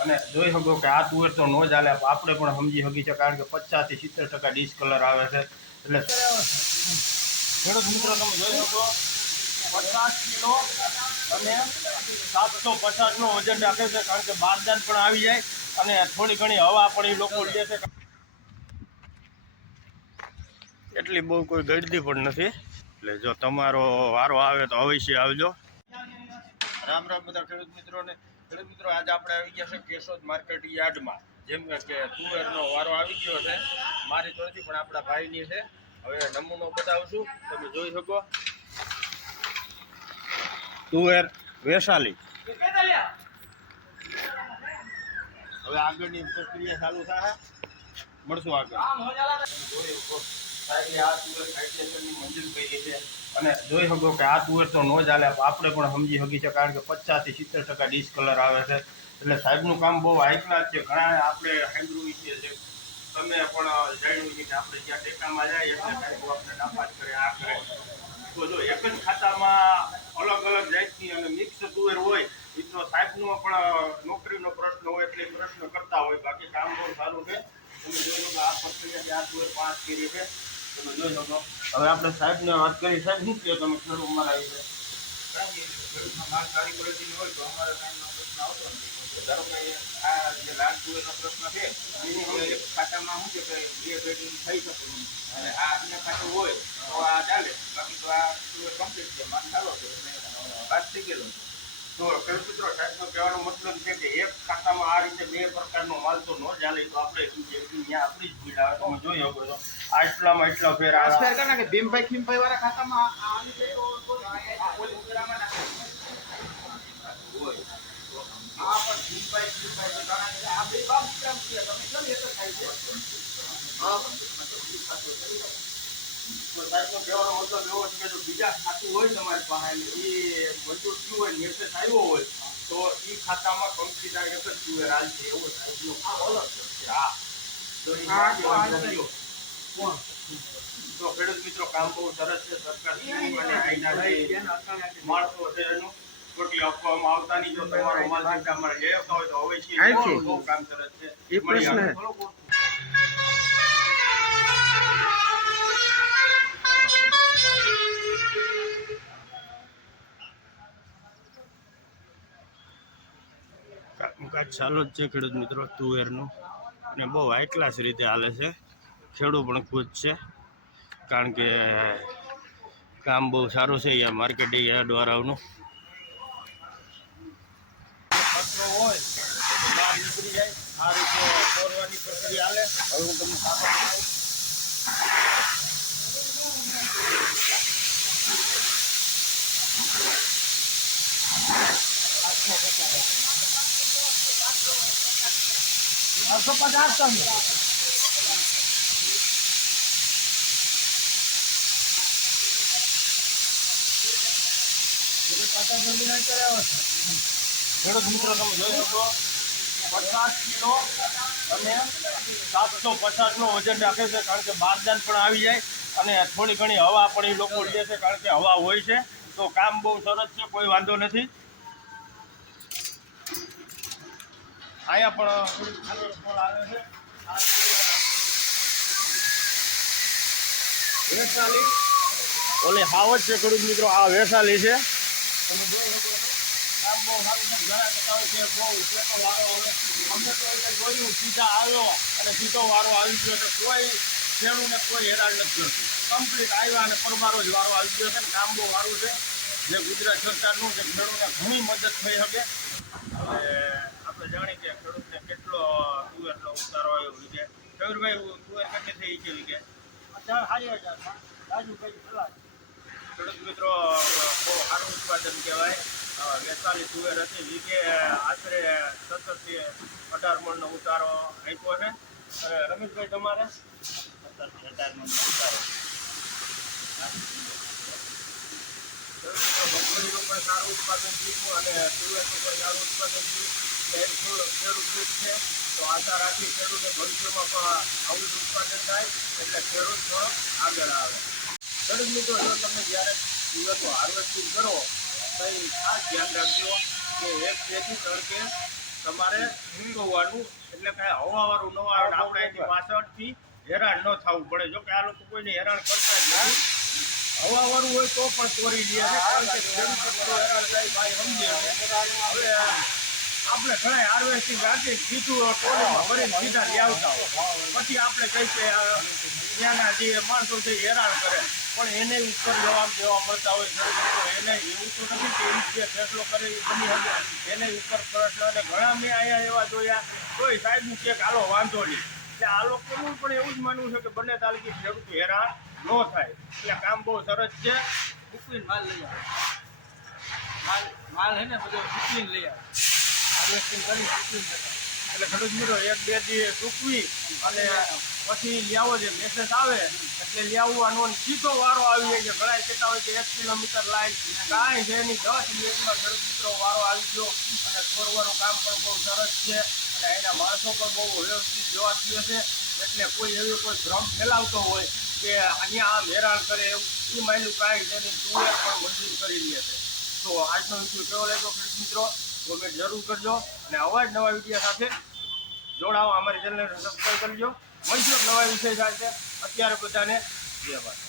અને જોઈ શકો કે આ તુવેર તો નો ચાલે આપણે પણ સમજી શકી છે કારણ કે પચાસથી સિત્તેર ટકા ડિસ્કલર આવે છે. એટલે ખેડૂત મિત્રો, તમે જોઈ શકો, પચાસ કિલો અને સાતસો પચાસનો વજન રાખે છે, કારણ કે બારદાન પણ આવી જાય અને થોડી ઘણી હવા પણ એ લોકો લે છે. એટલી બહુ કોઈ ગરદી પણ નથી. એટલે જો તમારો વારો આવે તો અવશ્ય આવજો. રામ રામ બધા ખેડૂત મિત્રોને. ખેડૂત મિત્રો આજે આપણે આવી ગયા છે કેશોદ માર્કેટ યાર્ડમાં. જેમ કે તુવેરનો વારો આવી ગયો છે. મારી તો નથી પણ આપણા ભાઈની છે. હવે નમૂનો બતાવશું. તમે જોઈ શકો. તુવેર વૈશાલી. હવે આગળની પ્રક્રિયા ચાલુ થાય. મળશું આગળ. આ તુવેર મંજૂર કરી છે. અને જોઈ શકો કે આ તુવેર તો નો હાલે આપણે પણ સમજી શકી છે કારણ કે પચાસથી સિત્તેર ટકા ડિસ્કલર આવે છે. એટલે સાહેબનું કામ બહુ હાઈ જ છે. ઘણા આપણે સાંભળ્યું છે તમે પણ જાણ્યું છે કે આપણે જ્યાં ટેકામાં જાય એટલે સાહેબ આપણે નાપાસ કરે, આ કરે. તો જો એક જ ખાતામાં અલગ અલગ જાતની અને મિક્સ તુવેર હોય મિત્રો સાહેબનો પણ નોકરીનો પ્રશ્ન હોય એટલે પ્રશ્ન કરતા હોય. બાકી કામ બહુ સારું છે. તમે જોઈ લો કે આ પ્રક્રિયા આ તુવેર પાંચ કરી છે. તમે હવે આપણે સાહેબને વાત કરી. સાહેબ, શું કહો તમે? ખેડૂત અમારા આવી જાય ખાતામાં શું છે કે બે પેટી થઈ શકે અને આ અન્ય ખાતું હોય તો આ ચાલે તો આ કમ્પ્લીટ છે માલ ચાલો છે વાત થઈ ગયેલો તો સાહેબનો કહેવાનો મતલબ છે કે એક બે પ્રકારનો માલ તો ન ચાલે તો આપણે ત્યાં આપણી જ ભીડ આવે. તમે જોઈ શકો છો. આટલામાં એટલા ફેર ટ્રાન્સફર કર નાખે ભીમભાઈ ખીમભાઈ વાળા ખાતામાં કે બીજા ખાતું હોય તમારી પાસે. એ મંજૂર થયું હોય મેસેજ આવ્યો હોય તો એ ખાતામાં કંપની એક જ હાલ છે એવો સાહેબનો આ અલગ છે હા તો એ હા, તો છે. ખેડૂત મિત્રો કામ બહુ સરસ છે સરકાર અને આઈના જે માણસો છે એનું ખોટી આપવામાં આવતા નહીં. જો તમારો માલ ધંધામાં લેતા હોય તો હવે. બહુ કામ સરસ છે. એ પ્રશ્ન કામકાજ ચાલુ જ છે ખેડૂત મિત્રો, તુવેરનું. અને બહુ હાઈ ક્લાસ રીતે હાલે છે. ખેડૂત પણ ખુશ છે. કારણ કે કામ બહુ સારું છે અહીંયા માર્કેટિંગ યાર્ડ વાળાઓનું હોય બહાર આઠસો પચાસ ટન તમે જોઈ શકો પચાસ કિલો અને સાતસો પચાસનો વજન રાખે છે, કારણ કે બારદાન પણ આવી જાય અને થોડી ઘણી હવા પણ એ લોકો લે છે, કારણ કે હવા હોય છે, તો કામ બહુ સરસ છે, કોઈ વાંધો નથી. અહીંયા પણ આવે છે. આ વૈશાલી. ઓલી હાવજ છે ખેડૂત મિત્રો આ વેસાલી છે. સીધા અને વારો આવી ગયો એટલે કોઈ ખેડૂને કોઈ હેરાન નથી કરતું કમ્પ્લીટ આવ્યા અને પરમારો જ વારો આવી ગયો છે. ને કામ બહુ વારું છે. જે ગુજરાત સરકારનું કે ખેડૂતને ઘણી મદદ થઈ શકે. હવે આપણે જાણીએ કે ખેડૂતને કેટલો તુવેરનો ઉતારો આવ્યો વિગે ખેડૂતભાઈ તુવેર કેટલી થઈ છે. વિગે ખેડૂત મિત્રો બહુ સારું ઉત્પાદન કહેવાય. બેતાલીસ તુવેર હતી. વીઘે આશરે સત્તરથી અઢાર મણનો ઉતારો આપ્યો છે. અને રમેશભાઈ તમારે? સત્તરથી અઢાર મણનો ઉતારો. મગફળીનું પણ સારું ઉત્પાદન થયું અને તુવેરનું પણ સારું ઉત્પાદન થયું. ખેડૂત એટલે ખેડૂત પણ આગળ તમારે એટલે કે હવાવાળું ન આવે આપણે અહીંથી પાછળથી હેરાન ન થવું પડે. જો કે આ લોકો કોઈને હેરાન કરતા જ નથી. હવાવાળું હોય તો પણ ચોરી લે છે, કારણ કે ખેડૂત હેરાન થાય ભાઈ સમજે હવે આપણે ઘણા હાર્વેસ્ટિંગ રાખી સીધું ટોલીમાં ભરીને સીધા લઈ આવતા પછી આપણે કહીએ કે ત્યાંના જે માણસો છે હેરાન કરે. પણ એને ઉપર જવાબ દેવા પડતા હોય એને એવું તો નથી કે એ જે ફેસલો કરે એ બની શકે. એને ઉપર પ્રશ્ન અને ઘણા મેં અહીંયા એવા જોયા, તોય સાહેબ કે હાલો વાંધો નહીં. એટલે આ લોકોનું પણ એવું જ માનવું છે કે બંને તાલુકી ખેડૂતો હેરાન ન થાય. એટલે કામ બહુ સરસ છે. ઉકળીને માલ લઈ આવે. માલ માલ હે ને બધો ઉકળીને લઈ આવે. હાર્વેસ્ટિંગ કરી ઉકળીને એટલે ખેડૂત મિત્રો, એક, બે દી સૂકવી અને પછી લ્યાવો જે મેસેજ આવે, એટલે લ્યાવવાનો અને સીધો વારો આવી જાય છે. ઘણા કહેતા હોય કે એક કિલોમીટર લાઈન. કાંઈ છે નહીં. દસ મિનિટમાં ખેડૂત મિત્રો વારો આવી ગયો અને સોરવાનું કામ પણ બહુ સરસ છે. અને એના માણસો પણ બહુ વ્યવસ્થિત જોવા દે છે. એટલે કોઈ એવી કોઈ ભ્રમ ફેલાવતો હોય કે અહીંયા આમ હેરાન કરે એવું. એ માયલું કાંઈ છે નહીં. તુવેર પણ મંજૂર કરી લે છે. તો આજનો વીડિયો કેવો લાગ્યો ખેડૂત મિત્રો. કોમેન્ટ જરૂર કરજો અને અવાજ નવા વીડિયો સાથે જોડાવો અમારી ચેનલને સબસ્ક્રાઈબ કરજો. મળશું નવા વિષય સાથે. અત્યારે બધાને ધન્યવાદ